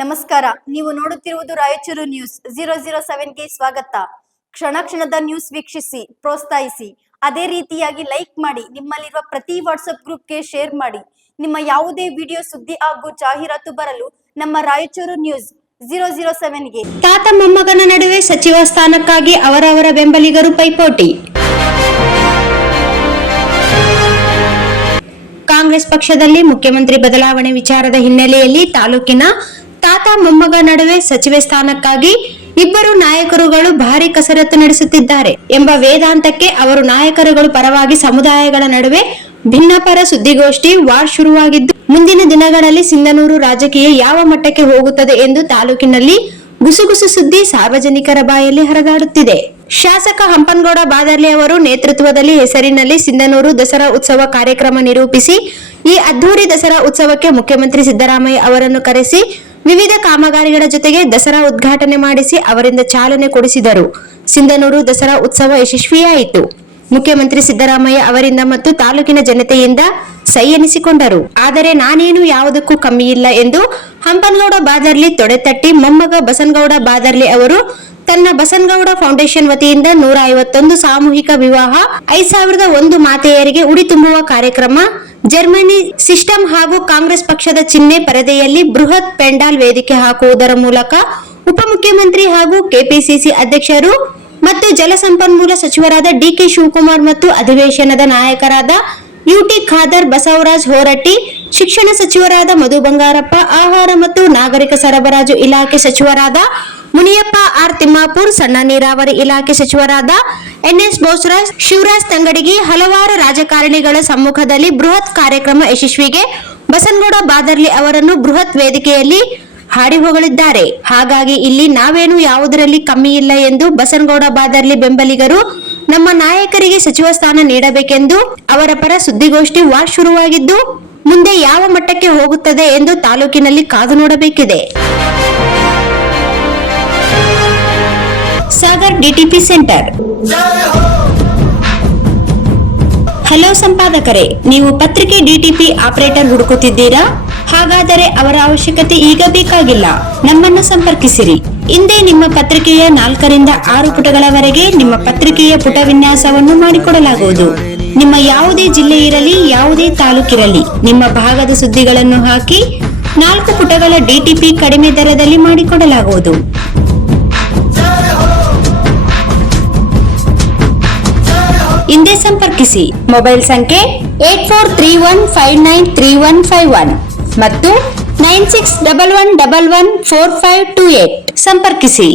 ನಮಸ್ಕಾರ. ನೀವು ನೋಡುತ್ತಿರುವುದು ರಾಯಚೂರು ನ್ಯೂಸ್ 007ಗೆ ಸ್ವಾಗತ. ಕ್ಷಣ ಕ್ಷಣದ ನ್ಯೂಸ್ ವೀಕ್ಷಿಸಿ, ಪ್ರೋತ್ಸಾಹಿಸಿ. ಅದೇ ರೀತಿಯಾಗಿ ಲೈಕ್ ಮಾಡಿ, ನಿಮ್ಮಲ್ಲಿರುವ ಪ್ರತಿ ವಾಟ್ಸ್ಆಪ್ ಗ್ರೂಪ್ಗೆ ಶೇರ್ ಮಾಡಿ. ನಿಮ್ಮ ಯಾವುದೇ ವಿಡಿಯೋ, ಸುದ್ದಿ ಹಾಗೂ ಜಾಹೀರಾತು ಬರಲು ನಮ್ಮ ರಾಯಚೂರು ನ್ಯೂಸ್ 007ಗೆ. ತಾತ ಮೊಮ್ಮಗನ ನಡುವೆ ಸಚಿವ ಸ್ಥಾನಕ್ಕಾಗಿ ಅವರವರ ಬೆಂಬಲಿಗರು ಪೈಪೋಟಿ. ಕಾಂಗ್ರೆಸ್ ಪಕ್ಷದಲ್ಲಿ ಮುಖ್ಯಮಂತ್ರಿ ಬದಲಾವಣೆ ವಿಚಾರದ ಹಿನ್ನೆಲೆಯಲ್ಲಿ ತಾಲೂಕಿನ ತಾತ ಮೊಮ್ಮಗ ನಡುವೆ ಸಚಿವ ಸ್ಥಾನಕ್ಕಾಗಿ ಇಬ್ಬರು ನಾಯಕರುಗಳು ಭಾರಿ ಕಸರತ್ತು ನಡೆಸುತ್ತಿದ್ದಾರೆ ಎಂಬ ವೇದಾಂತಕ್ಕೆ ಅವರು ನಾಯಕರುಗಳು ಪರವಾಗಿ ಸಮುದಾಯಗಳ ನಡುವೆ ಭಿನ್ನಪರ ಸುದ್ದಿಗೋಷ್ಠಿ ವಾರ್ ಶುರುವಾಗಿದ್ದು, ಮುಂದಿನ ದಿನಗಳಲ್ಲಿ ಸಿಂಧನೂರು ರಾಜಕೀಯ ಯಾವ ಮಟ್ಟಕ್ಕೆ ಹೋಗುತ್ತದೆ ಎಂದು ತಾಲೂಕಿನಲ್ಲಿ ಗುಸುಗುಸು ಸುದ್ದಿ ಸಾರ್ವಜನಿಕರ ಬಾಯಲ್ಲಿ ಹರಿದಾಡುತ್ತಿದೆ. ಶಾಸಕ ಹಂಪನಗೌಡ ಬಾದರ್ಲಿ ಅವರು ನೇತೃತ್ವದಲ್ಲಿ ಹೆಸರಿನಲ್ಲಿ ಸಿಂಧನೂರು ದಸರಾ ಉತ್ಸವ ಕಾರ್ಯಕ್ರಮ ನಿರೂಪಿಸಿ, ಈ ಅದ್ದೂರಿ ದಸರಾ ಉತ್ಸವಕ್ಕೆ ಮುಖ್ಯಮಂತ್ರಿ ಸಿದ್ದರಾಮಯ್ಯ ಅವರನ್ನು ಕರೆಸಿ ವಿವಿಧ ಕಾಮಗಾರಿಗಳ ಜೊತೆಗೆ ದಸರಾ ಉದ್ಘಾಟನೆ ಮಾಡಿಸಿ ಅವರಿಂದ ಚಾಲನೆ ಕೊಡಿಸಿದರು. ಸಿಂಧನೂರು ದಸರಾ ಉತ್ಸವ ಯಶಸ್ವಿಯಾಯಿತು. ಮುಖ್ಯಮಂತ್ರಿ ಸಿದ್ದರಾಮಯ್ಯ ಅವರಿಂದ ಮತ್ತು ತಾಲೂಕಿನ ಜನತೆಯಿಂದ ಸೈ ಎನಿಸಿಕೊಂಡರು. ಆದರೆ ನಾನೇನು ಯಾವುದಕ್ಕೂ ಕಮ್ಮಿಯಿಲ್ಲ ಎಂದು ಹಂಪನಗೌಡ ಬಾದರ್ಲಿ ತೊಡೆತಟ್ಟಿ, ಮೊಮ್ಮಗ ಬಸನಗೌಡ ಬಾದರ್ಲಿ ಅವರು ತನ್ನ ಬಸನಗೌಡ ಫೌಂಡೇಶನ್ ವತಿಯಿಂದ 151 ಸಾಮೂಹಿಕ ವಿವಾಹ, 5001 ಮಾತೆಯರಿಗೆ ಉಡಿ ತುಂಬುವ ಕಾರ್ಯಕ್ರಮ, ಜರ್ಮನಿ ಸಿಸ್ಟಮ್ ಹಾಗೂ ಕಾಂಗ್ರೆಸ್ ಪಕ್ಷದ ಚಿಹ್ನೆ ಪರದೆಯಲ್ಲಿ ಬೃಹತ್ ಪೆಂಡಾಲ್ ವೇದಿಕೆ ಹಾಕುವುದರ ಮೂಲಕ ಉಪಮುಖ್ಯಮಂತ್ರಿ ಹಾಗೂ ಕೆಪಿಸಿಸಿ ಅಧ್ಯಕ್ಷರು ಮತ್ತು ಜಲಸಂಪನ್ಮೂಲ ಸಚಿವರಾದ ಡಿಕೆ ಶಿವಕುಮಾರ್ ಮತ್ತು ಅಧಿವೇಶನದ ನಾಯಕರಾದ ಯುಟಿ ಖಾದರ್, ಬಸವರಾಜ್ ಹೊರಟ್ಟಿ, ಶಿಕ್ಷಣ ಸಚಿವರಾದ ಮಧು ಬಂಗಾರಪ್ಪ, ಆಹಾರ ಮತ್ತು ನಾಗರಿಕ ಸರಬರಾಜು ಇಲಾಖೆ ಸಚಿವರಾದ ಮುನಿಯಪ್ಪ ಆರ್ ತಿಮ್ಮಾಪುರ್, ಸಣ್ಣ ನೀರಾವರಿ ಇಲಾಖೆ ಸಚಿವರಾದ ಎನ್ಎಸ್ ಬೋಸರಾಜ್, ಶಿವರಾಜ್ ತಂಗಡಗಿ, ಹಲವಾರು ರಾಜಕಾರಣಿಗಳ ಸಮ್ಮುಖದಲ್ಲಿ ಬೃಹತ್ ಕಾರ್ಯಕ್ರಮ ಯಶಸ್ವಿಗೆ ಬಸನಗೌಡ ಬಾದರ್ಲಿ ಅವರನ್ನು ಬೃಹತ್ ವೇದಿಕೆಯಲ್ಲಿ ಹಾಡಿ ಹೊಗಳಿದ್ದಾರೆ. ಹಾಗಾಗಿ ಇಲ್ಲಿ ನಾವೇನು ಯಾವುದರಲ್ಲಿ ಕಮ್ಮಿ ಇಲ್ಲ ಎಂದು ಬಸನಗೌಡ ಬಾದರ್ಲಿ ಬೆಂಬಲಿಗರು ನಮ್ಮ ನಾಯಕರಿಗೆ ಸಚಿವ ಸ್ಥಾನ ನೀಡಬೇಕೆಂದು ಅವರ ಪರ ಸುದ್ದಿಗೋಷ್ಠಿ ವಾರ್ ಶುರುವಾಗಿದ್ದು, ಮುಂದೆ ಯಾವ ಮಟ್ಟಕ್ಕೆ ಹೋಗುತ್ತದೆ ಎಂದು ತಾಲೂಕಿನಲ್ಲಿ ಕಾದು ನೋಡಬೇಕಿದೆ. Sagar DTP centre. ಹಲೋ ಸಂಪಾದಕರೇ, ನೀವು ಪತ್ರಿಕೆ ಡಿಟಿಪಿ ಆಪರೇಟರ್ ಹುಡುಕುತ್ತಿದ್ದೀರಾ? ಹಾಗಾದರೆ ಅವರ ಅವಶ್ಯಕತೆ ಈಗ ಬೇಕಾಗಿಲ್ಲ. ನಮ್ಮನ್ನು ಸಂಪರ್ಕಿಸಿರಿ. ಇಂದೇ ನಿಮ್ಮ ಪತ್ರಿಕೆಯ 4 ರಿಂದ 6 ಪುಟಗಳವರೆಗೆ ನಿಮ್ಮ ಪತ್ರಿಕೆಯ ಪುಟ ವಿನ್ಯಾಸವನ್ನು ಮಾಡಿಕೊಡಲಾಗುವುದು. ನಿಮ್ಮ ಯಾವುದೇ ಜಿಲ್ಲೆ ಇರಲಿ, ಯಾವುದೇ ತಾಲೂಕಿರಲಿ, ನಿಮ್ಮ ಭಾಗದ ಸುದ್ದಿಗಳನ್ನು ಹಾಕಿ 4 ಪುಟಗಳ ಡಿಟಿಪಿ ಕಡಿಮೆ ದರದಲ್ಲಿ ಮಾಡಿಕೊಡಲಾಗುವುದು. ಹಿಂದೆ ಸಂಪರ್ಕಿಸಿ. ಮೊಬೈಲ್ ಸಂಖ್ಯೆ 8431593151 ಮತ್ತು 9611114528 ಸಂಪರ್ಕಿಸಿ.